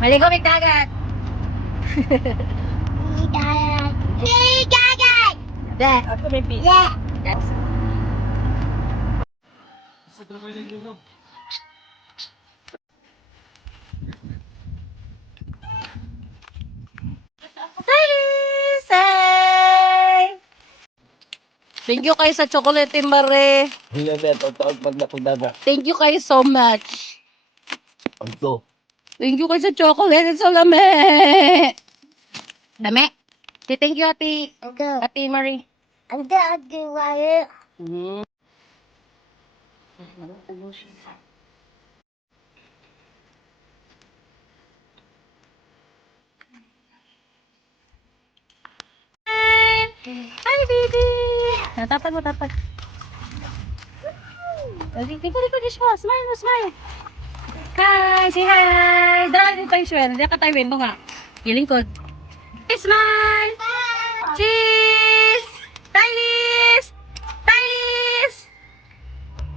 Maligo may dagat. Deh. Ako may pizza. Yeah. Thank you kayo sa chocolate, Mare. Hindi na taon pag napundaga. Thank you kayo so much. Ito. Thank you kayo sa chocolate. It's so lame. Lame. Thank you, Ate. Ate Marie. Mm. Hi, baby! Tatapag mo, tapag. Likod, mo. Smile. Hi! Say hi! Dahil dito tayo, Shwell. Diyan ka tayo, wendo nga. Gilingkod. Hey, smile! Cheese!